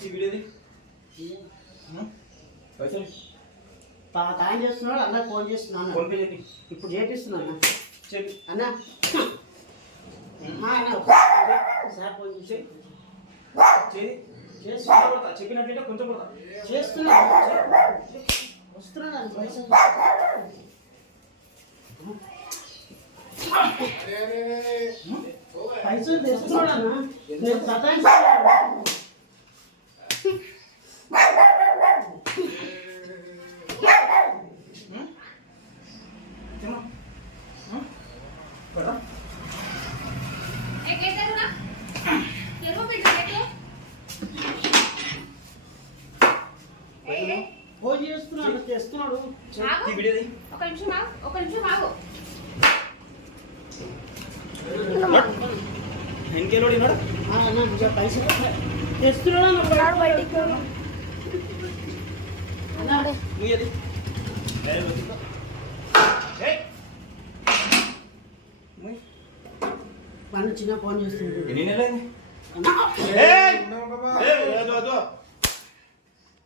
ఈ వీడియోది పైసలు. తాయం చేస్తున్నాడు అన్న ఫోన్ చేస్తున్నాను ఇప్పుడు చేపిస్తున్నాను అన్న. అన్న. సార్ ఫోన్ చేసి చేయి చేస్తున్నా కొడతా చెప్పినట్లయితే కొంచెం కొడతా చేస్తున్నా వస్తున్నాను పైసలు పైసలు నేను సతాయిస్తున్నాను తిన్నా కొడతా ఏ కేటరునా ఎరువు పెట్టు కేటు ఏ ఏ, ఫోన్ చేస్తున్నాడు తెస్తున్నాడు ఆగు. ఈ వీడియోది ఒక నిమిషం ఆగు ఒక నిమిషం ఆగు ఇంకేలోడి ఉన్నాడు ఆ, అన్న ఇంకా పైసలు తెస్తున్నాడు అన్న బయటికి. నువ్వు మన చిన్న ఫోన్ వద్దు.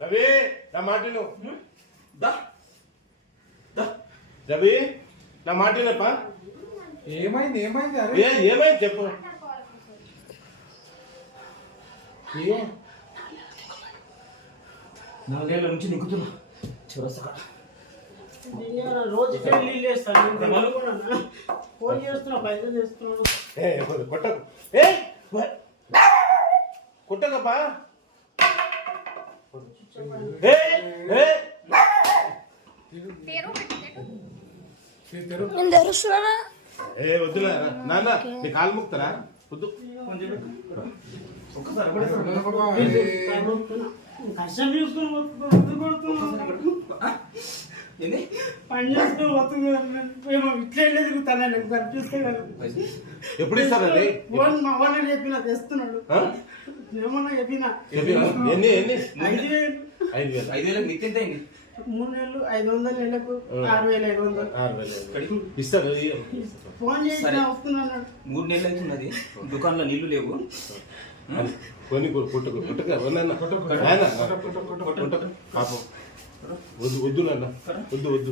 రవి నా మాటలు దా దా రవి నా మాటలేపా ఏమైంది ఏమైంది అరే? ఏ ఏమైంది చెప్పు. ఏ? నాలుగేళ్ళ నుంచి నిక్కుతున్నా చివరసగా. రోజు పెళ్ళి చేస్తాను. ఫోన్ చేస్తున్నా పైసలు తెస్తున్నాడు ఏ, కొట్టకు. ఏ కొట్టకప్పా? ఏ ఏ. నేను తెరుస్తున్నానా ఏ వద్దులే నాన్న నీ కాలు ముక్తారా వద్దు. ఎప్పుడు ఇస్తారు అది? ఫోన్ మా వాళ్ళని చెప్పిన తెస్తున్నాడు? ఏమన్నా చెప్పిన. ఐదు వేలు. ఐదు వేలు ఎంత అయింది? మూడు నెలలు ఐదు వందలు నెలకు ఆరు వేల ఐదు వందలు. ఆరు వేలు కడిగి ఇస్తారు. ఫోన్ చేసి. వస్తున్నాడు మూడు నెలలు అవుతున్నది దుకాణంలో నీళ్ళు లేవు. కొన్ని కొ- కొట్టుకు కొట్టుక నాన్న. నాన్న. కొట్టకు పాపం. వద్దు వద్దు నాన్న. వద్దు వద్దు.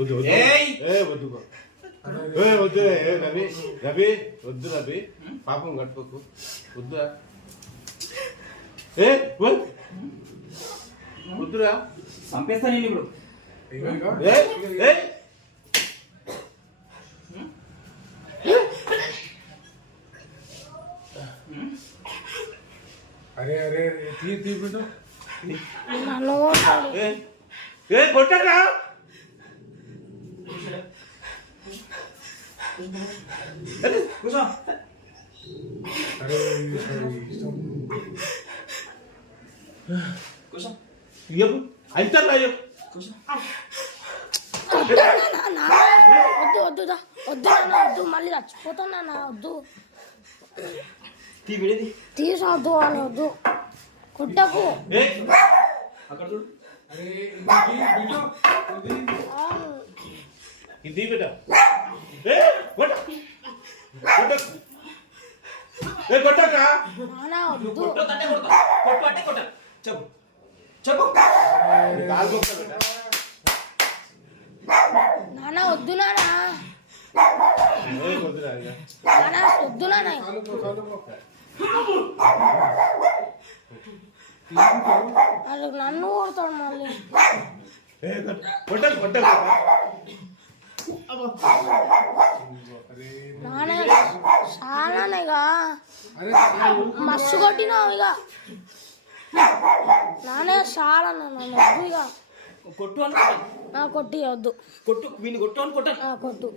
వద్దు వద్దు. ఏయ్! ఏ వద్దు ఏ వద్దు ఏ రవి రవి వద్దు రవి. పాపం కట్టుకోకు. వద్దురా ఏ. వద్దురా. చంపేస్తా నేను ఇప్పుడు. అరే అరే అరే, తీ తీ బిడ్డ. ఏ? ఏ కొట్టరా? అరే ఇష్టం, ఇష్టం. కూర్చో. ఇయ్యకు అయితారా అయ్యో కూర్చో వద్దు నాన్న, నాన్న, వద్దు వద్దు దా. వద్దు నాన్న వద్దు మళ్ళీ చచ్చిపోతాను నాన్న వద్దు తీ విడేది తీసి వద్దు అని వద్దు కొట్టకు ఏ అక్కడ చూడు అరే ఇది తీ, బిడ్డ. ఇది. అవును. ఇది బిడ్డ ఏ కొట్ట కొట్టకు ఏ కొట్టకా నాన్న వద్దు కొట్టు అంటే కొడతా కొట్టు అంటే కొట్ట చెప్పు చెప్పు. నాన్న వద్దు నానా. నానా వద్దు నాన్న నన్ను కొడతాడు మళ్ళీ. ఏ చాలానేగా మస్తు కొట్టినావు ఇక. నాన్న చాలా ఇక. కొట్టు అని కొట్టాను నా కొట్టి వద్దు. కొట్టు వీని కొట్టు అని కొట్టాను ఆ, కొట్టు.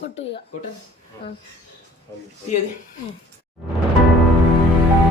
కొట్టు ఇక. కొట్టాను. ఆ. తీయది.